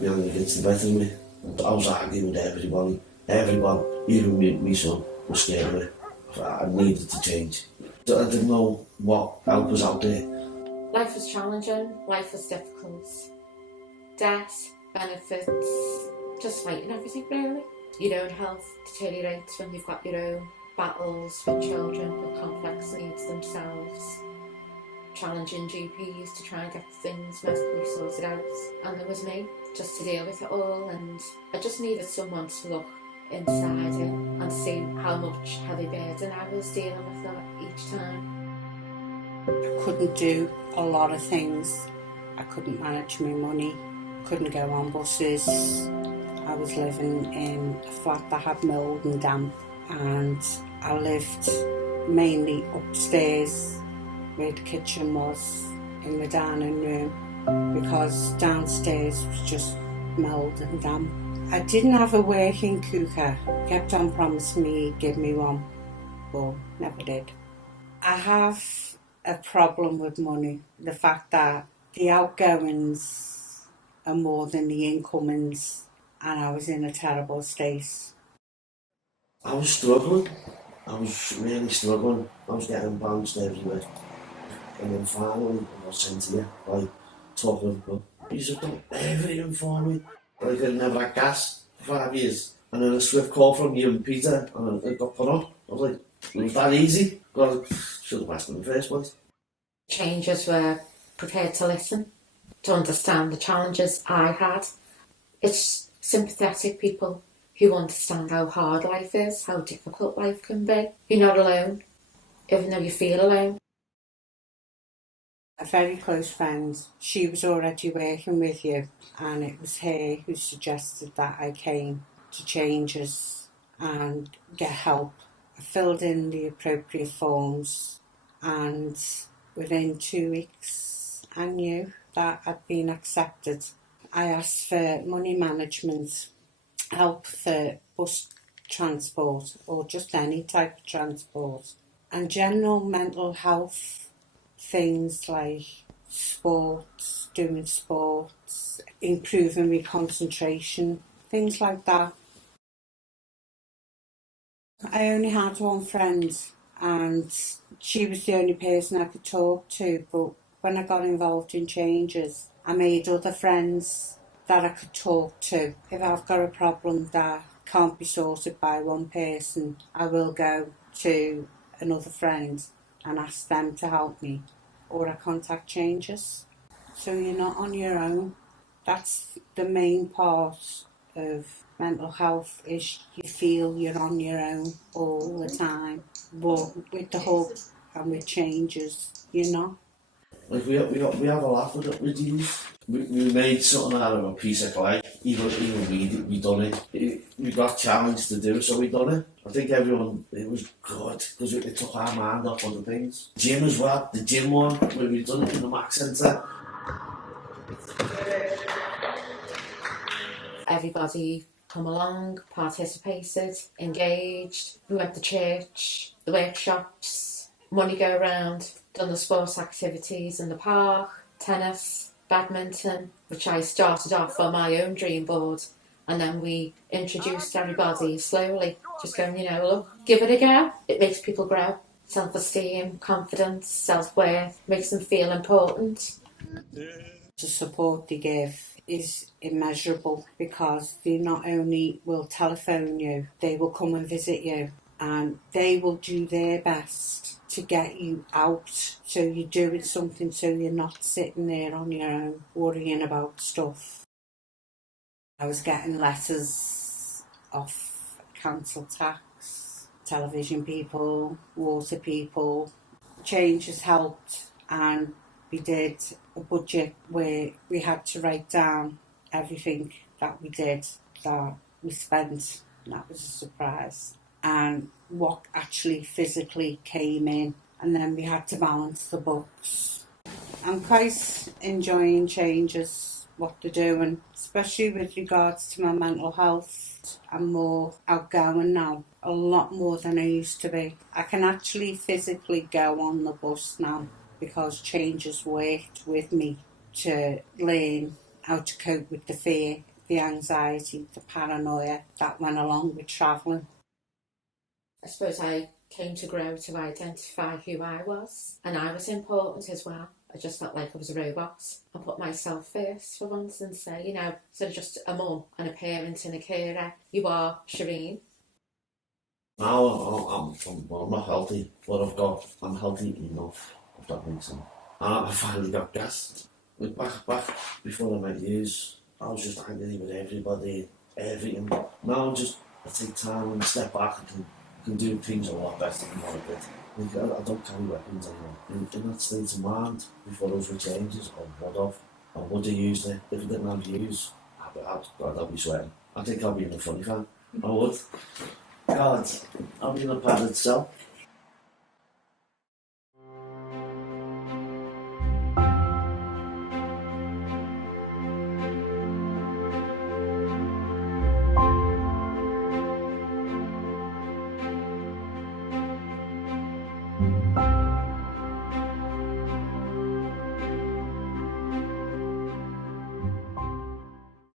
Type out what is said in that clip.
really against the better of me. I was arguing with everybody, even me son, was scared of it. I needed to change. I didn't know what help was out there. Life was challenging, life was difficult. Debt, benefits, just fighting everything really. Your own health deteriorates when you've got your own battles with children with complex needs themselves. Challenging GPs to try and get things medically sorted out. And there was me, just to deal with it all, and I just needed someone to look inside it and see how much heavy burden I was dealing with that each time. I couldn't do a lot of things. I couldn't manage my money, couldn't go on buses. I was living in a flat that had mould and damp, and I lived mainly upstairs where the kitchen was, in the dining room, because downstairs was just mould and damp. I didn't have a working cooker. Kept on promising me he'd give me one, but never did. I have a problem with money. The fact that the outgoings are more than the incomings, and I was in a terrible state. I was struggling. I was really struggling. I was getting bounced everywhere. And then finally, I was sent here by talking of God. He's just done everything for me. Like I never had gas for 5 years. And then a swift call from you and Peter, and I got put on. I was like, it was that easy. God, should have asked in the first place. Changes were prepared to listen, to understand the challenges I had. It's sympathetic people who understand how hard life is, how difficult life can be. You're not alone, even though you feel alone. A very close friend, she was already working with you, and it was her who suggested that I came to Changes and get help. I filled in the appropriate forms, and within 2 weeks I knew that I'd been accepted. I asked for money management, help for bus transport or just any type of transport, and general mental health things like sports, doing sports, improving my concentration, things like that. I only had one friend, and she was the only person I could talk to, but when I got involved in Changes, I made other friends that I could talk to. If I've got a problem that can't be sorted by one person, I will go to another friend and ask them to help me, or I contact Changes. So you're not on your own. That's the main part of mental health, is you feel you're on your own all the time. But with the Hub and with Changes, you're not. Like we have a laugh with you. We made something out of a piece of clay. Even we done it. We got challenged to do it, so we done it. I think everyone, it was good because it took our mind off other things. Gym as well, the gym one where we done it in the Mac Centre. Everybody come along, participated, engaged. We went to church, the workshops, money go around, done the sports activities in the park, tennis, badminton, which I started off on my own dream board, and then we introduced everybody slowly, just going, look, give it a go. It makes people grow. Self-esteem, confidence, self-worth, makes them feel important. The support they give is immeasurable, because they not only will telephone you, they will come and visit you, and they will do their best to get you out, so you're doing something, so you're not sitting there on your own worrying about stuff. I was getting letters off council tax, television people, water people. Changes helped, and we did a budget where we had to write down everything that we did, that we spent, and that was a surprise, and what actually physically came in, and then we had to balance the books. I'm quite enjoying Changes, what they're doing, especially with regards to my mental health. I'm more outgoing now, a lot more than I used to be. I can actually physically go on the bus now, because Changes worked with me to learn how to cope with the fear the anxiety, the paranoia that went along with travelling. I suppose I came to grow to identify who I was, and I was important as well. I just felt like I was a robot. I put myself first for once and say, you know, instead of just a mum and a parent and a carer, you are Shireen. Now I'm not healthy, but I'm healthy enough, if that makes sense. And I finally got gassed. Like back before I met yous, I was just angry with everybody, everything. Now I take time and step back and can do things a lot better than what I did. Like, I don't carry weapons anymore. In that state of mind, before those were changes, I would have used it. If I didn't have use, I'd be sweating. I think I'd be in a funny fan. I would. God, I'd be in a padded cell. Thank you.